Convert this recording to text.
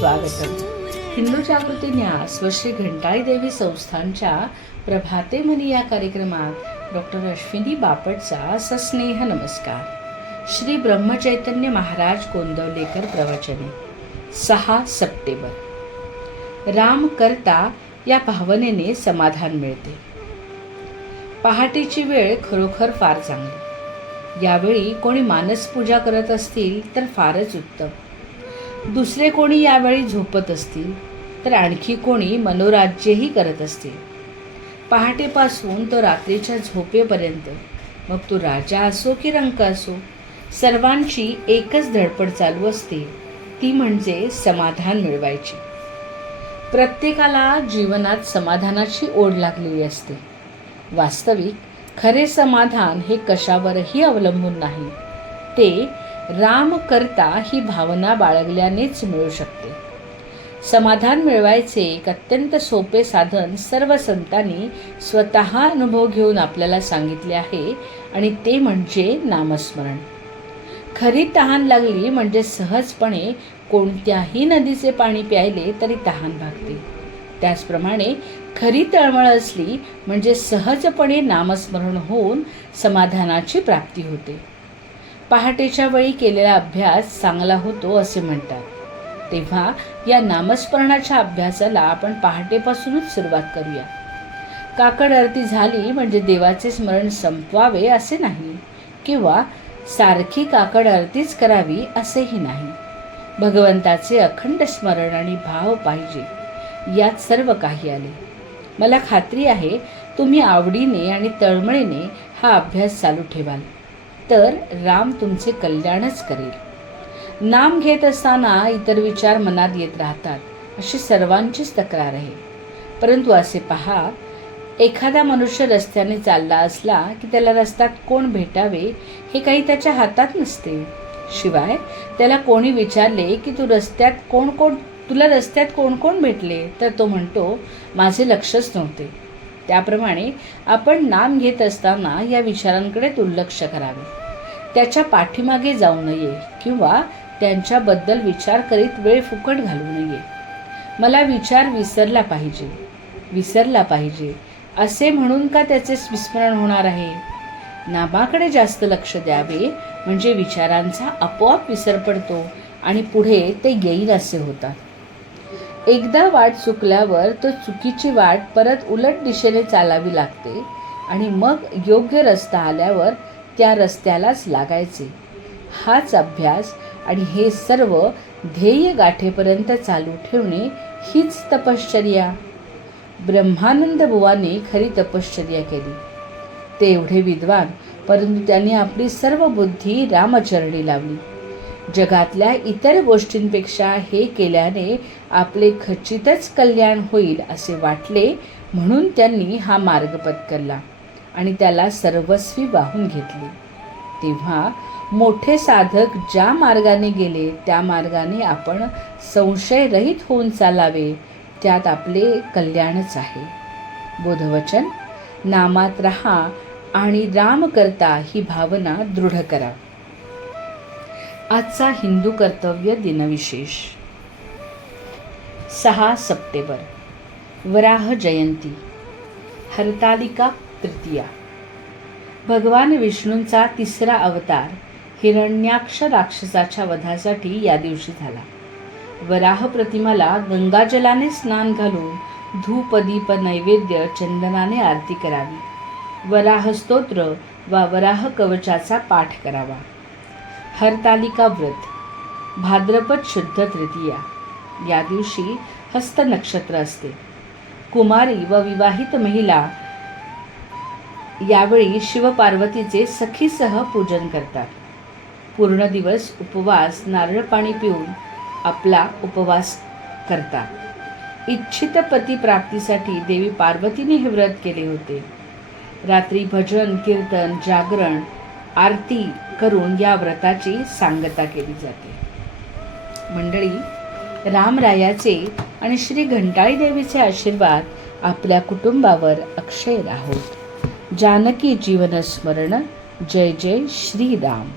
स्वागतम. हिंदू जागृती न्यास व श्री घंटाळी देवी संस्थानच्या प्रभाते मनी या कार्यक्रमात डॉक्टर अश्विनी बापटचा सस्नेह नमस्कार. श्री ब्रह्मचैतन्य महाराज गोंदवलेकर प्रवचने. 6 सप्टेंबर. राम करता या भावनेने समाधान मिळते. पहाटेची वेळ खरोखर फार चांगली. यावेळी कोणी मानसपूजा करत असतील तर फारच उत्तम. दुसरे कोणी यावेळी झोपत असतील तर आणखी कोणी मनोराज्यही करत असतील. पहाटेपासून तो रात्रीच्या झोपेपर्यंत, मग तो राजा असो की रंक असो, सर्वांची एकच धडपड चालू असते, ती म्हणजे समाधान मिळवायची. प्रत्येकाला जीवनात समाधानाची ओढ लागलेली असते. वास्तविक खरे समाधान हे कशावरही अवलंबून नाही, ते राम करता ही भावना बाळगल्यानेच मिळू शकते. समाधान मिळवायचे एक अत्यंत सोपे साधन सर्व संतांनी स्वतः अनुभव घेऊन आपल्याला सांगितले आहे, आणि ते म्हणजे नामस्मरण. खरी तहान लागली म्हणजे सहजपणे कोणत्याही नदीचे पाणी प्यायले तरी तहान भागते. त्याचप्रमाणे खरी तळमळ असली म्हणजे सहजपणे नामस्मरण होऊन समाधानाची प्राप्ती होते. पहाटेच्या वेळी केलेला अभ्यास चांगला होतो असे म्हणतात. तेव्हा या नामस्मरणाच्या अभ्यासाला आपण पहाटेपासूनच सुरुवात करूया. काकड आरती झाली म्हणजे देवाचे स्मरण संपवावे असे नाही, किंवा सारखी काकड आरतीच करावी असेही नाही. भगवंताचे अखंड स्मरण आणि भाव पाहिजे, यात सर्व काही आले. मला खात्री आहे तुम्ही आवडीने आणि तळमळीने हा अभ्यास चालू ठेवाल तर राम तुमचे कल्याणच करेल. नाम घेत असताना इतर विचार मनात येत राहतात, अशी सर्वांचीच तक्रार आहे. परंतु असे पहा, एखादा मनुष्य रस्त्याने चालला असला की त्याला रस्त्यात कोण भेटावे हे काही त्याच्या हातात नसते. शिवाय त्याला कोणी विचारले की तुला रस्त्यात कोण कोण भेटले, तर तो म्हणतो, माझे लक्षच नव्हते. त्याप्रमाणे आपण नाम घेत असताना या विचारांकडे दुर्लक्ष करावे. त्याच्या पाठीमागे जाऊ नये किंवा त्यांच्याबद्दल विचार करीत वेळ फुकट घालवू नये. मला विचार विसरला पाहिजे असे म्हणून का त्याचे विस्मरण होणार आहे? नामाकडे जास्त लक्ष द्यावे म्हणजे विचारांचा आपोआप विसर पडतो आणि पुढे ते येईल असे होतात. एकदा वाट चुकल्यावर तो चुकीची वाट परत उलट दिशेने चालावी लागते, आणि मग योग्य रस्ता आल्यावर त्या रस्त्यालाच लागायचे. हाच अभ्यास आणि हे सर्व ध्येय गाठेपर्यंत चालू ठेवणे हीच तपश्चर्या. ब्रह्मानंद बुवांनी खरी तपश्चर्या केली. ते एवढे विद्वान, परंतु त्यांनी आपली सर्व बुद्धी रामचरणी लावली. जगातल्या इतर गोष्टींपेक्षा हे केल्याने आपले खचितच कल्याण होईल असे वाटले, म्हणून त्यांनी हा मार्ग पत्करला आणि त्याला सर्वस्वी वाहून घेतले. तेव्हा मोठे साधक ज्या मार्गाने गेले त्या मार्गाने आपण संशयरहित होऊन चालावे, त्यात आपले कल्याणच आहे. बोधवचन: नामात रहा आणि राम करता ही भावना दृढ करा. आजचा हिंदू कर्तव्य दिनविशेष. 6 सप्टेंबर. वराह जयंती, हरतालिका तृतीया. भगवान विष्णूंचा तिसरा अवतार हिरण्याक्ष राक्षसाच्या वधासाठी या दिवशी झाला. वराह प्रतिमाला गंगाजलाने स्नान घालून धूप दीप नैवेद्य चंदनाने आरती करावी. वराह स्तोत्र वा वराह कवचाचा पाठ करावा. हरतालिका व्रत. भाद्रपद शुद्ध तृतीया. या दिवशी हस्त नक्षत्र असते. कुमारी व विवाहित महिला यावेळी शिवपार्वतीचे सखीसह पूजन करतात. पूर्ण दिवस उपवास, नारळ पाणी पिऊन आपला उपवास करतात. इच्छित पती प्राप्तीसाठी देवी पार्वतीने हे व्रत केले होते. रात्री भजन, कीर्तन, जागरण, आरती करून या व्रताची सांगता केली जाते. मंडळी, रामरायाचे आणि श्री घंटाळी देवीचे आशीर्वाद आपल्या कुटुंबावर अक्षय राहोत. जानकी जीवन स्मरण. जय जय श्रीराम.